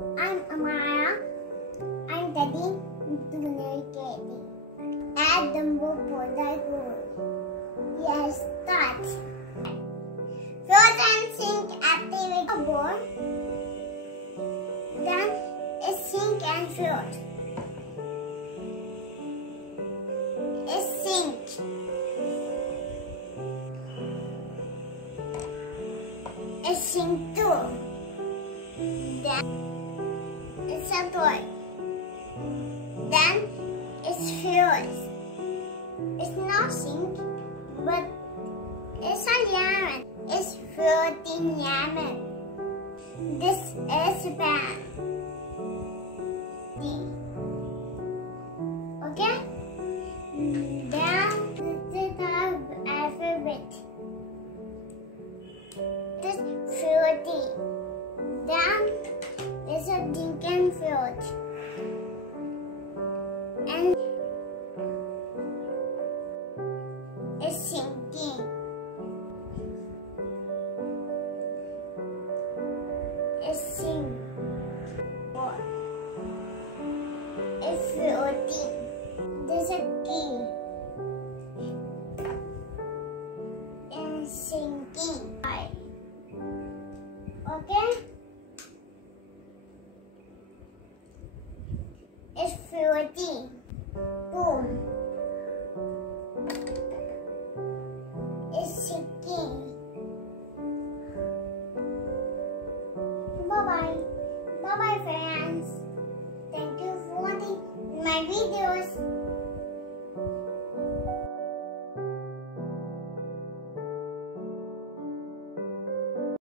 I'm Amara. I'm studying junior KD at the Boda School. Yes, start. First and sink activity board. Then is sink and float. Is sink. Is sink too. Then it's a toy. Then it's float. It's not sink, but it's a lemon. It's floating lemon. This is pan. Okay? Then this is the alphabet. This is floating. Then is a drink and float. And it's sinking. It's sink. It's floating. There's a key. It's sinking. Okay? It's floating. Boom. It's sinking. Bye-bye. Bye-bye, friends. Thank you for watching my videos.